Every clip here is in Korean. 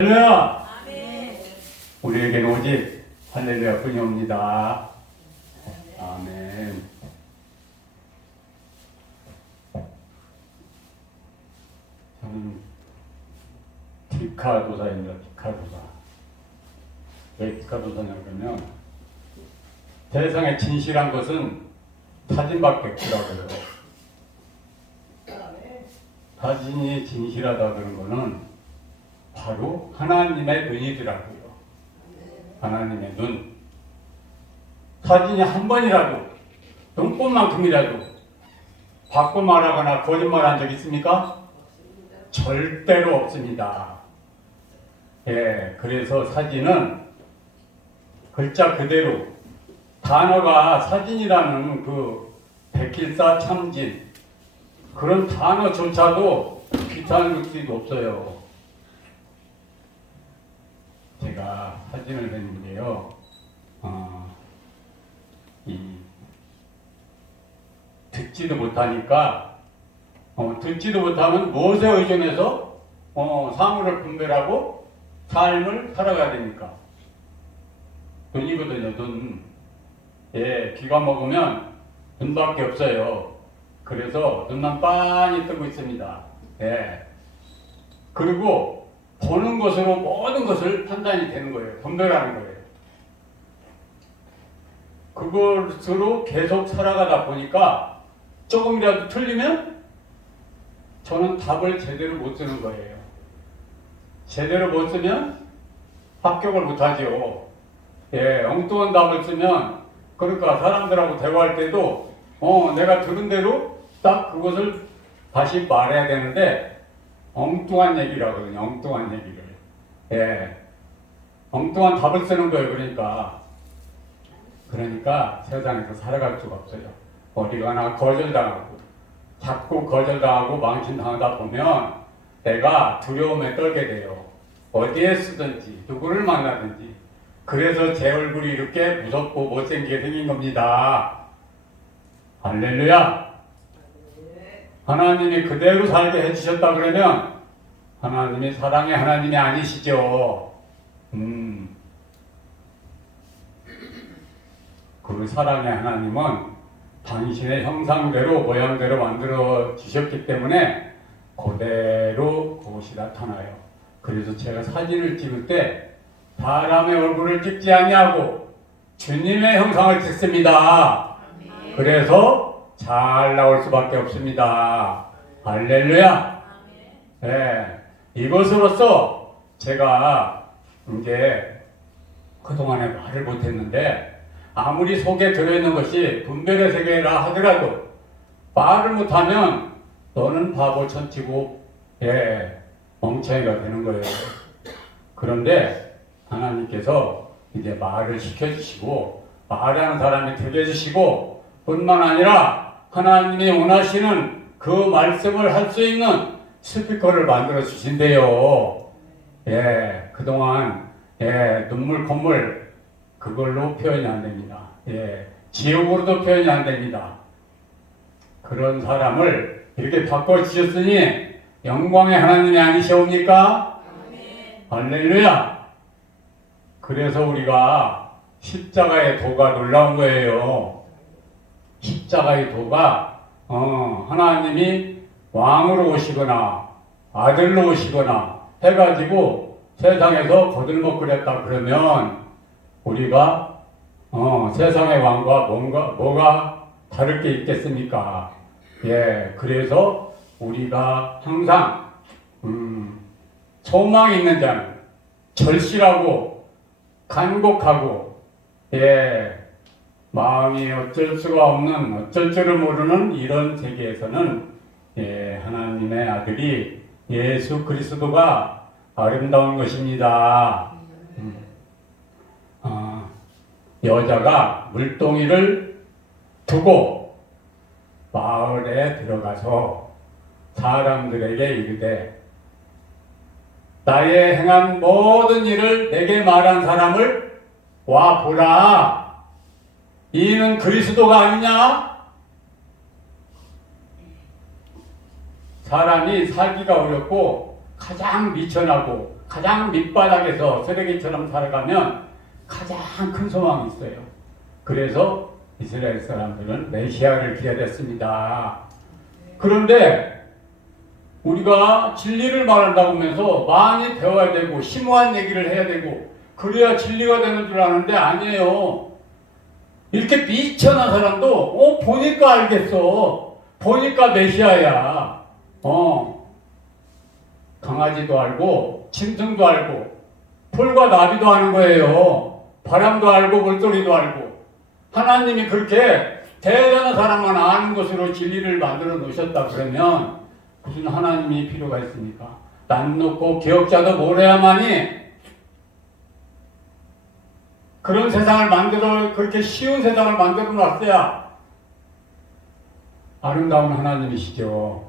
할렐루야! 아멘. 우리에게는 오직 할렐루야 뿐이옵니다. 아멘. 저는 디카도사입니다. 디카도사. 왜 디카도사냐면 세상에 진실한 것은 사진밖에 없더라고요. 사진이 진실하다 그런 거는 바로 하나님의 눈이더라고요. 하나님의 눈. 사진이 한 번이라도, 눈꽃만큼이라도 바꿔 말하거나 거짓말한 적 있습니까? 절대로 없습니다. 예, 그래서 사진은 글자 그대로 단어가 사진이라는 그 백일사 참진 그런 단어조차도 귀찮을 수도 없어요. 제가 사진을 했는데요. 듣지도 못하니까 듣지도 못하면 무엇에 의존해서 사물을 분별하고 삶을 살아가야 됩니까? 눈이거든요. 눈. 예, 귀가 먹으면 눈밖에 없어요. 그래서 눈만 빤히 뜨고 있습니다. 예. 그리고 보는 것으로 모든 것을 판단이 되는 거예요. 분별하는 거예요. 그것으로 계속 살아가다 보니까 조금이라도 틀리면 저는 답을 제대로 못 쓰는 거예요. 제대로 못 쓰면 합격을 못 하죠. 예, 엉뚱한 답을 쓰면 그러니까 사람들하고 대화할 때도 내가 들은 대로 딱 그것을 다시 말해야 되는데 엉뚱한 얘기라거든요. 엉뚱한 얘기를. 예. 엉뚱한 답을 쓰는 거예요. 그러니까 세상에서 살아갈 수가 없어요. 어디 가나 거절당하고 자꾸 거절당하고 망신당하다 보면 내가 두려움에 떨게 돼요. 어디에 쓰든지 누구를 만나든지. 그래서 제 얼굴이 이렇게 무섭고 못생기게 생긴 겁니다. 할렐루야. 하나님이 그대로 살게 해주셨다 그러면 하나님이 사랑의 하나님이 아니시죠. 그 사랑의 하나님은 당신의 형상대로 모양대로 만들어 주셨기 때문에 그대로 그것이 나타나요. 그래서 제가 사진을 찍을 때 사람의 얼굴을 찍지 아니하고 주님의 형상을 찍습니다. 그래서 잘 나올 수밖에 없습니다. 할렐루야. 네, 이것으로써 제가 이제 그동안에 말을 못했는데 아무리 속에 들어있는 것이 분별의 세계라 하더라도 말을 못하면 너는 바보 천치고 멍청이가 되는 거예요. 그런데 하나님께서 이제 말을 시켜주시고 말하는 사람이 되게 해주시고 뿐만 아니라 하나님이 원하시는 그 말씀을 할 수 있는 스피커를 만들어 주신대요. 예, 그동안 눈물 콧물 그걸로 표현이 안 됩니다. 예, 지옥으로도 표현이 안 됩니다. 그런 사람을 이렇게 바꿔 주셨으니 영광의 하나님이 아니시옵니까? 할렐루야. 그래서 우리가 십자가의 도가 놀라운 거예요. 십자가의 도가 하나님이 왕으로 오시거나 아들로 오시거나 해가지고 세상에서 거들먹거렸다 그러면 우리가 세상의 왕과 뭐가 다를 게 있겠습니까? 예, 그래서 우리가 항상 소망이 있는 자는 절실하고 간곡하고 마음이 어쩔 수가 없는 어쩔 줄을 모르는 이런 세계에서는 하나님의 아들이 예수 그리스도가 아름다운 것입니다. 여자가 물동이를 두고 마을에 들어가서 사람들에게 이르되 나의 행한 모든 일을 내게 말한 사람을 와 보라. 이는 그리스도가 아니냐? 사람이 살기가 어렵고 가장 미천하고 가장 밑바닥에서 쓰레기처럼 살아가면 가장 큰 소망이 있어요. 그래서 이스라엘 사람들은 메시아를 기다렸습니다. 그런데 우리가 진리를 말한다고 하면서 많이 배워야 되고 심오한 얘기를 해야 되고 그래야 진리가 되는 줄 아는데 아니에요. 이렇게 미천한 사람도 보니까 알겠어. 보니까 메시아야. 강아지도 알고 짐승도 알고 풀과 나비도 아는 거예요. 바람도 알고 물소리도 알고. 하나님이 그렇게 대단한 사람만 아는 것으로 진리를 만들어 놓으셨다 그러면 무슨 하나님이 필요가 있습니까? 난 놓고 기억자도 모래야만이 그런 세상을 그렇게 쉬운 세상을 만들어 놨어야 아름다운 하나님이시죠.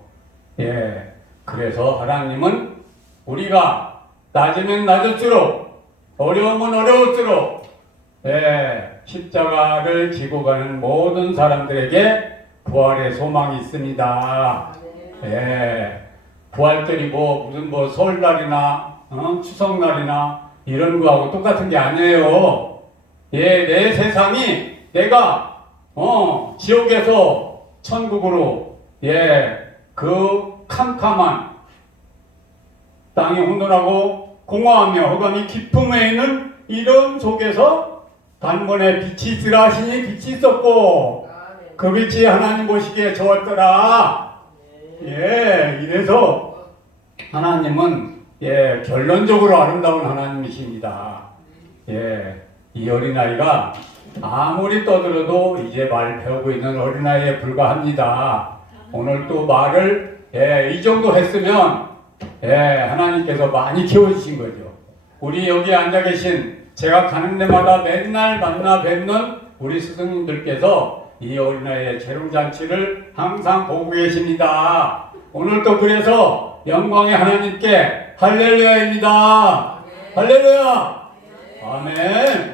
예. 그래서 하나님은 우리가 낮으면 낮을수록 어려우면 어려울수록 십자가를 지고 가는 모든 사람들에게 부활의 소망이 있습니다. 부활절이 무슨 설날이나 추석날이나 이런 거하고 똑같은 게 아니에요. 내 세상이 내가 지옥에서 천국으로 그 캄캄한 땅이 혼돈하고 공허하며 흑암이 깊음에 있는 이런 속에서 단번에 빛이 있으라 하시니 빛이 있었고 그 빛이 하나님 보시기에 좋았더라. 이래서 하나님은 결론적으로 아름다운 하나님이십니다. 이 어린아이가 아무리 떠들어도 이제 말 배우고 있는 어린아이에 불과합니다. 오늘 또 말을 이 정도 했으면 하나님께서 많이 키워주신 거죠. 우리 여기 앉아 계신 제가 가는 데마다 맨날 만나 뵙는 우리 스승님들께서 이 어린아이의 재롱잔치를 항상 보고 계십니다. 오늘도 그래서 영광의 하나님께 할렐루야입니다. 할렐루야. 아멘.